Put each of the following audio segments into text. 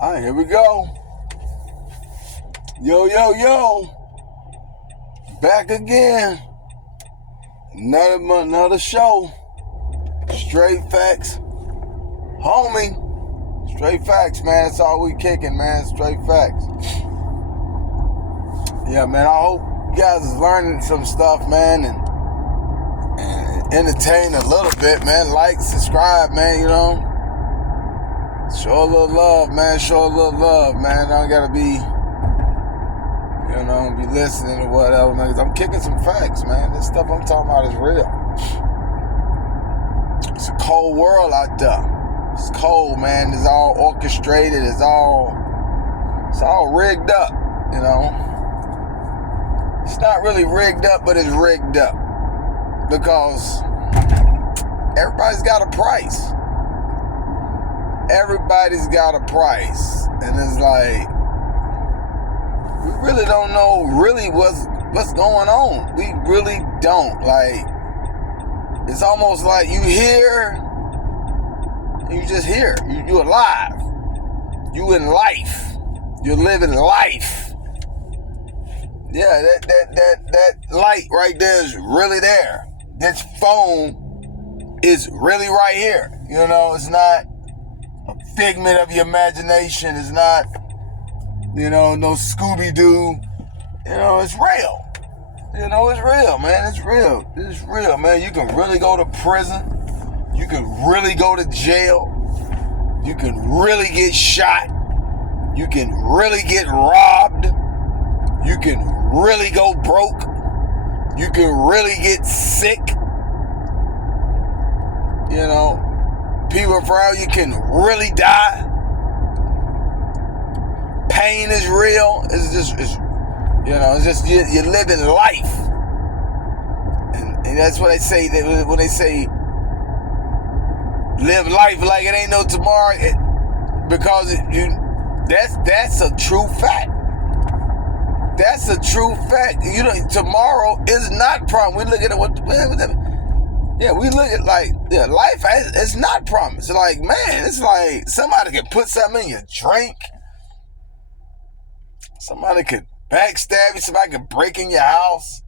All right, here we go. Yo. Back again. Another show. Straight facts. Homie. Straight facts, man. That's all we kicking, man. Straight facts. Yeah, man. I hope you guys is learning some stuff, man, and entertain a little bit, man. Like, subscribe, man, you know. Show a little love, man. Show a little love, man. I don't gotta be, be listening or whatever, man. Cause I'm kicking some facts, man. This stuff I'm talking about is real. It's a cold world out there. It's cold, man. It's all orchestrated. It's all rigged up, you know. It's not really rigged up, but it's rigged up. Because everybody's got a price. Everybody's got a price. And it's like, we really don't know really what's going on. We really don't. Like, it's almost like you here, you just here. You're alive. You in life. You're living life. Yeah, that light right there is really there. This phone is really right here. You know, it's not a figment of your imagination. It's not, no Scooby-Doo. It's real. It's real, man. It's real. It's real, man. You can really go to prison. You can really go to jail. You can really get shot. You can really get robbed. You can really go broke. You can really get sick. People around you can really die. Pain is real. It's just you're living life. And that's what they say when they say live life like it ain't no tomorrow, because that's a true fact. That's a true fact. Tomorrow is not promised. We look at life is not promised. Like, man, it's like somebody can put something in your drink. Somebody could backstab you. Somebody could break in your house.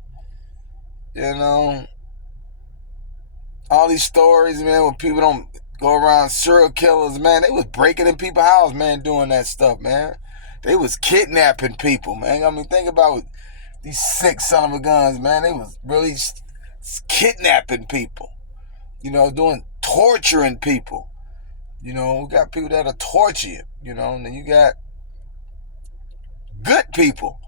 All these stories, man, where people don't go around, serial killers, man. They was breaking in people's house, man, doing that stuff, man. They was kidnapping people, man. I mean, think about these sick son of a guns, man. They was really kidnapping people, torturing people. We got people that'll torture you, and then you got good people.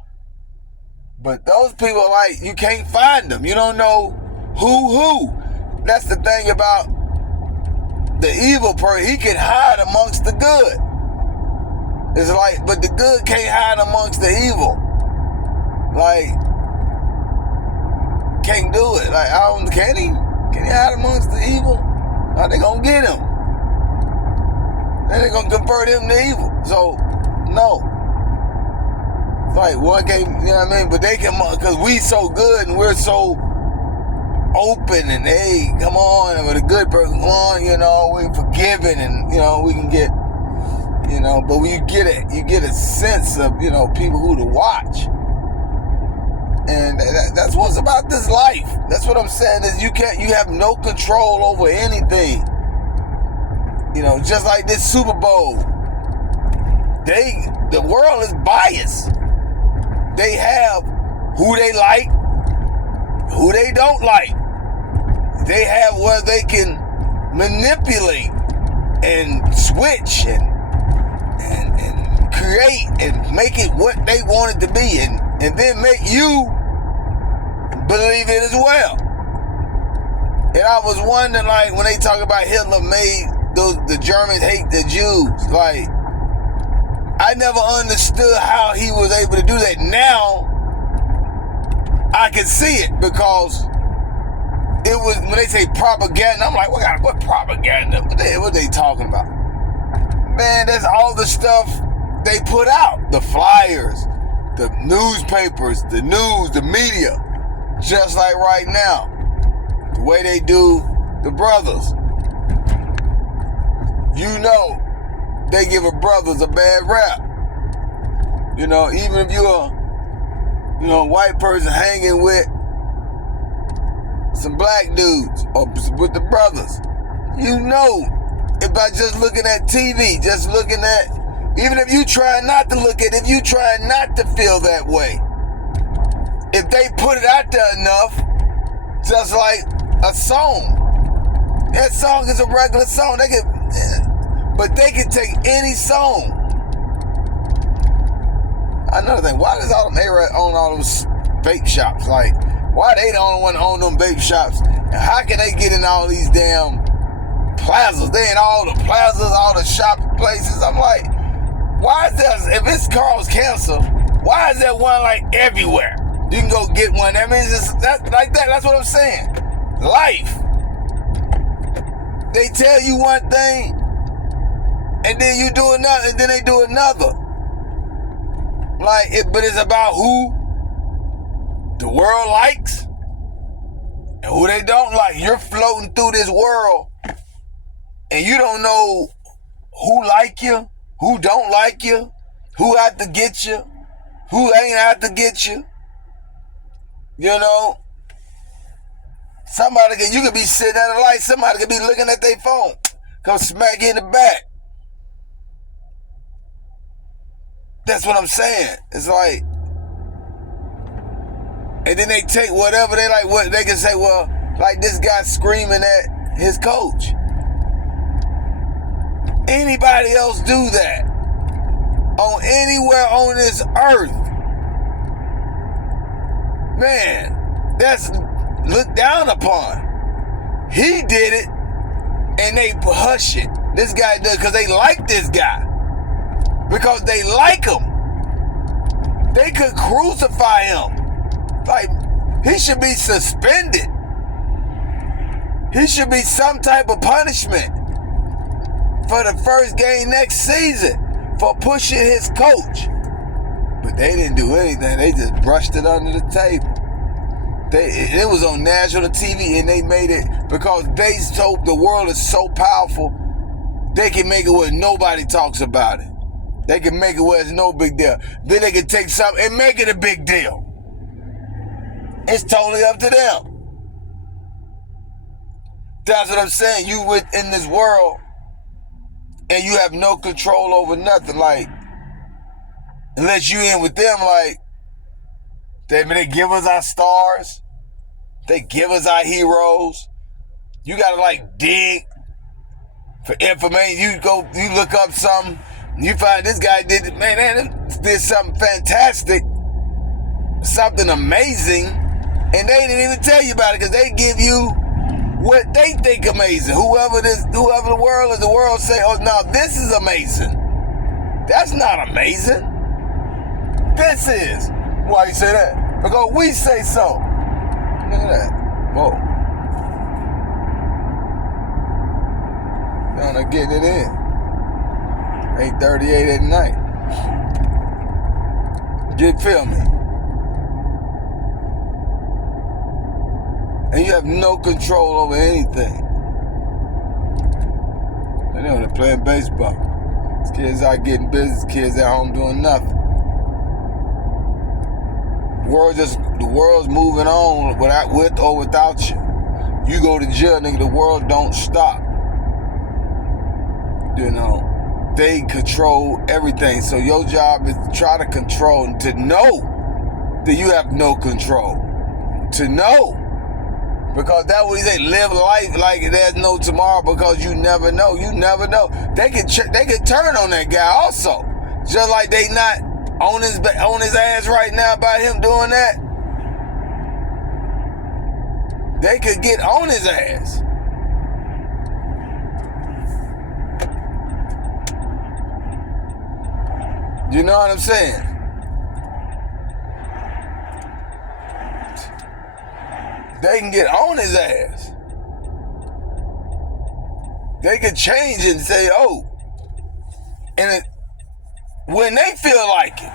But those people, like, you can't find them. You don't know who. That's the thing about the evil person. He can hide amongst the good. It's like, but the good can't hide amongst the evil. Like, can't do it. Like, can he? Can he hide amongst the evil? No, they gonna get him. Then they gonna convert him to evil. So, no. It's like, one can't, But they can, because we so good and we're so open and, hey, come on, and with a good person, come on, we're forgiving and, we can get, but when you get a sense of, people who to watch. And that's what's about this life. That's what I'm saying, is you have no control over anything. Just like this Super Bowl. The world is biased. They have who they like, who they don't like. They have where they can manipulate and switch and create and make it what they want it to be, and then make you believe it as well. And I was wondering, like, when they talk about Hitler made the Germans hate the Jews, like, I never understood how he was able to do that. Now I can see it, because it was, when they say propaganda, I'm like, what propaganda? What they talking about? Man, that's all the stuff they put out. The flyers, the newspapers, the news, the media. Just like right now, the way they do the brothers. they give a brothers a bad rap. You know, even if you're a, you know, white person hanging with some black dudes or with the brothers, you know, if by just looking at TV, just looking at, even if you try not to look at it, if you try not to feel that way, if they put it out there enough, just like a song, that song is a regular song. But they can take any song. Another thing, why does all them A-Rap own all those vape shops? Like, why they the only one that own them vape shops? And how can they get in all these damn plazas? They in all the plazas, all the shop places. I'm like, why is there, if it's cause cancer, why is there one like everywhere? You can go get one. That means it's like that. That's what I'm saying. Life. They tell you one thing, and then you do another, and then they do another. But it's about who the world likes and who they don't like. You're floating through this world, and you don't know who like you, who don't like you, who out to get you, who ain't out to get you. You know, you could be sitting at a light, somebody could be looking at their phone, come smack you in the back. That's what I'm saying. It's like, and then they take whatever they like. What they can say, well, like this guy screaming at his coach. Anybody else do that on anywhere on this earth? Man, that's looked down upon. He did it, and they hush it. This guy does because they like this guy. Because they like him. They could crucify him. Like, he should be suspended. He should be some type of punishment for the first game next season for pushing his coach. But they didn't do anything. They just brushed it under the table. It was on national TV, and they made it because they told the world is so powerful, they can make it where nobody talks about it. They can make it where it's no big deal. Then they can take something and make it a big deal. It's totally up to them. That's what I'm saying. You within this world and you have no control over nothing. Like, unless you in with them, like, they give us our stars. They give us our heroes. You gotta like dig for information. You look up something. You find this guy did something fantastic, something amazing, and they didn't even tell you about it because they give you what they think amazing. Whoever the world is, the world say, oh, no, this is amazing. That's not amazing. This is. Why you say that? Because we say so. Look at that. Whoa. Down there getting it in. 8:38 at night. Feel me? And you have no control over anything. And they're playing baseball. These kids out getting business, kids at home doing nothing. The world's moving on with or without you. You go to jail, nigga, the world don't stop. You know. They control everything. So your job is to try to control and to know that you have no control. To know. Because that's what he said. Live life like there's no tomorrow because you never know. You never know. They could turn on that guy also. Just like they not on his ass right now about him doing that. They could get on his ass. You know what I'm saying? They can get on his ass. They can change it and say, oh. And when they feel like it.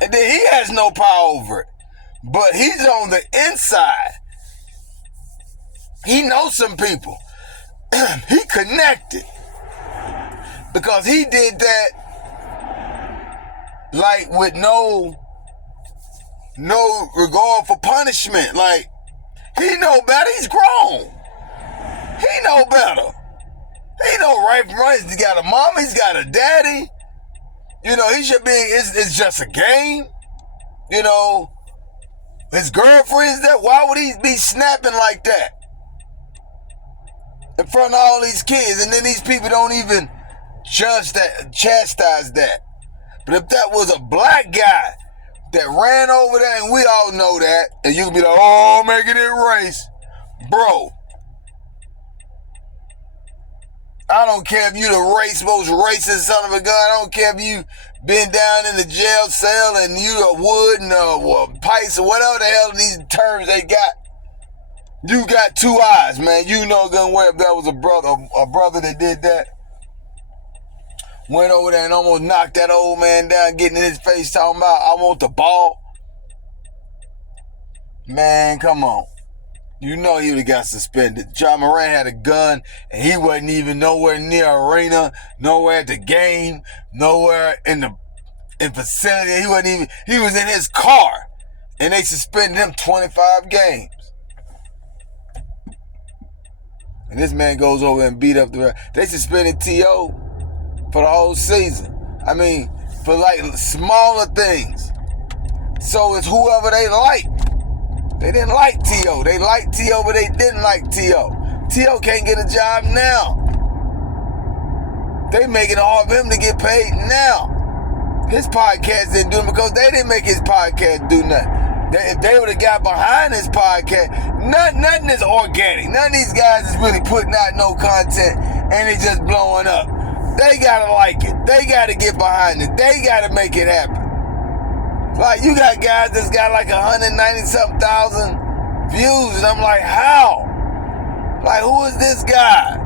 And then he has no power over it. But he's on the inside. He knows some people. He connected. Because he did that like with no regard for punishment. Like, he know better. He's grown. He know better. He know right from right. He's got a mama. He's got a daddy. You know, he should be, it's just a game. You know, his girlfriend's there. Why would he be snapping like that in front of all these kids? And then these people don't even chastise that. But if that was a black guy that ran over there, and we all know that, and you can be like, oh, making it race. Bro, I don't care if you the most racist son of a gun. I don't care if you been down in the jail cell and you a wooden or pipes or whatever the hell these terms they got. You got two eyes, man. You know good well if that was a brother that did that. Went over there and almost knocked that old man down, getting in his face talking about, I want the ball. Man, come on. You know he would have got suspended. Ja Morant had a gun, and he wasn't even nowhere near arena, nowhere at the game, nowhere in the vicinity. He was in his car, and they suspended him 25 games. And this man goes over and beat up the rest. They suspended T.O. for the whole season. I mean, for like smaller things. So it's whoever they like. They didn't like T.O. They liked T.O., but they didn't like T.O. T.O. can't get a job now. They making it hard for him to get paid now. His podcast didn't do it because they didn't make his podcast do nothing. If they would have got behind his podcast, nothing is organic. None of these guys is really putting out no content and it's just blowing up. They gotta like it. They gotta get behind it. They gotta make it happen. Like, you got guys that's got like 190-something thousand views, and I'm like, how? Like, who is this guy?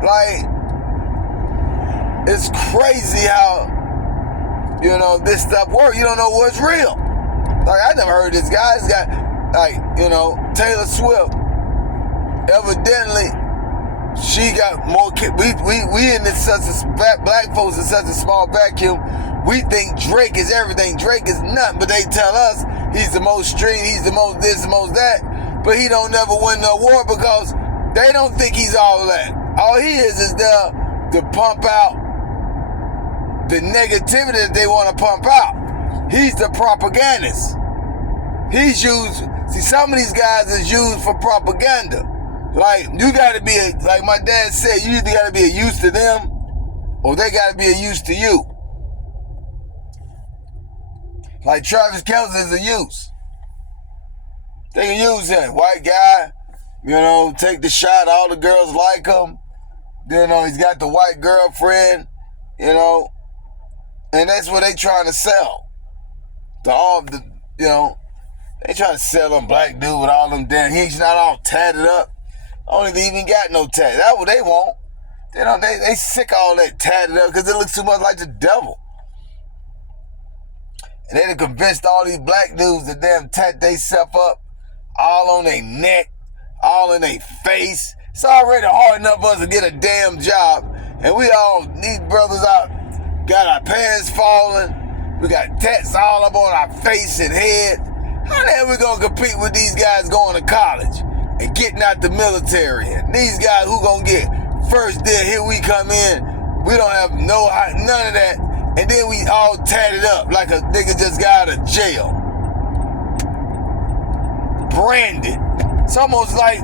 Like, it's crazy how, you know, this stuff works. You don't know what's real. Like, I never heard this guy. This guy, like, you know, Taylor Swift, evidently, she got more kids. We in this such a, black folks in such a small vacuum. We think Drake is everything. Drake is nothing, but they tell us he's the most streamed, he's the most this, the most that. But he don't never win the award because they don't think he's all that. All he is there to pump out the negativity that they want to pump out. He's the propagandist. He's used. See, some of these guys is used for propaganda. Like, you got to be like my dad said, you either got to be a use to them or they got to be a use to you. Like Travis Kelce is a use. They can use him. White guy, you know, take the shot. All the girls like him. You know, he's got the white girlfriend, you know, and that's what they trying to sell. You know, they trying to sell them black dude with all them damn, he's not all tatted up. Only they even got no tat. That's what they want. They sick of all that tatted up because it looks too much like the devil. And they done convinced all these black dudes to damn tat they self up all on their neck, all in their face. It's already hard enough for us to get a damn job. And we all, these brothers out, got our pants falling. We got tats all up on our face and head. How the hell we gonna compete with these guys going to college and getting out the military? And these guys who gonna get first deal, here we come in. We don't have none of that. And then we all tatted up like a nigga just got out of jail. Branded. It's almost like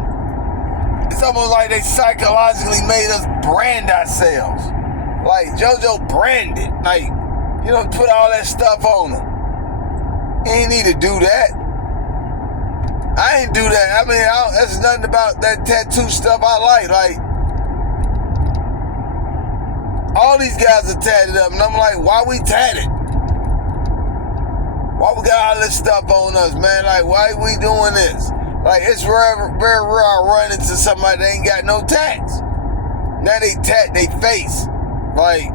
they psychologically made us brand ourselves. Like JoJo branded. Like, you don't put all that stuff on them. You ain't need to do that. I ain't do that. I mean, there's nothing about that tattoo stuff I like. Like, all these guys are tatted up, and I'm like, why we tatted? Why we got all this stuff on us, man? Like, why we doing this? Like, it's very, very rare I run into somebody that ain't got no tats. Now they tat their face. Like,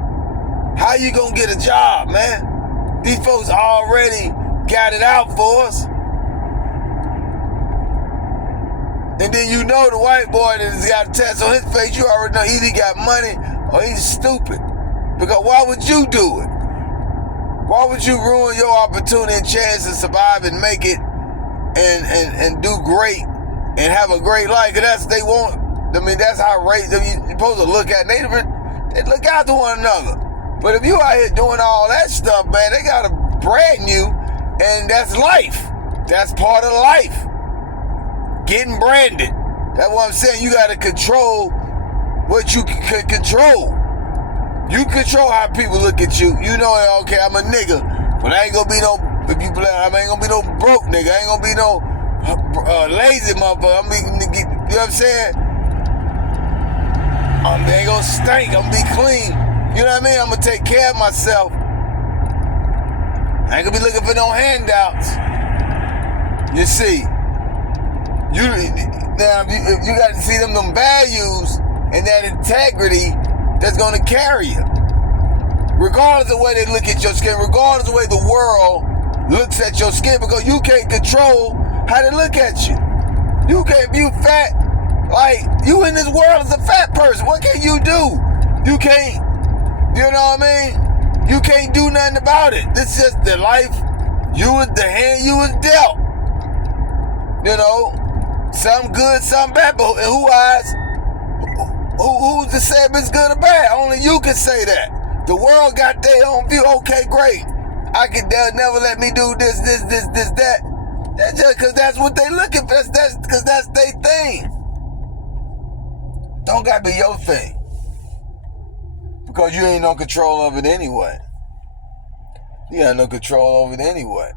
how you gonna get a job, man? These folks already got it out for us. And then you know the white boy that has got a tats on his face, you already know either he got money or he's stupid. Because why would you do it? Why would you ruin your opportunity and chance to survive and make it and do great and have a great life? Because that's what they want. I mean, that's how you're supposed to look at. They look out to one another. But if you out here doing all that stuff, man, they got to brand you, and that's life. That's part of life. Getting branded. That's what I'm saying. You got to control what you can control. You control how people look at you. You know, okay, I'm a nigga, but I ain't gonna be no, if you black, I ain't gonna be no broke nigga. I ain't gonna be no lazy motherfucker. You know what I'm saying? I ain't gonna stink. I'm gonna be clean. You know what I mean? I'm gonna take care of myself. I ain't gonna be looking for no handouts. You see, you got to see them values and that integrity that's going to carry you. Regardless of the way they look at your skin, regardless of the way the world looks at your skin, because you can't control how they look at you. You can't view fat like you in this world as a fat person. What can you do? You can't, you know what I mean? You can't do nothing about it. This is just the life, the hand you was dealt. You know, some good, some bad, but in who eyes? Who's to say if it's good or bad? Only you can say that. The world got their own view. Okay, great. They'll never let me do this, that. That's just because that's what they looking for. That's because that's their thing. Don't gotta be your thing. Because you ain't no control of it anyway. You got no control over it anyway.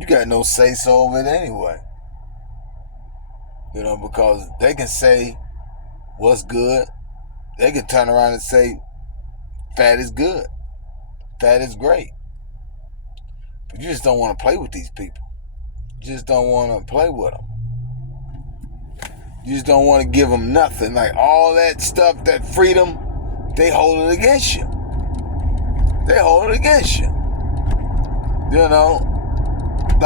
You got no say-so over it anyway. You know, because they can say what's good. They can turn around and say fat is good. Fat is great. But you just don't want to play with these people. You just don't want to play with them. You just don't want to give them nothing. Like all that stuff, that freedom, they hold it against you. They hold it against you. You know?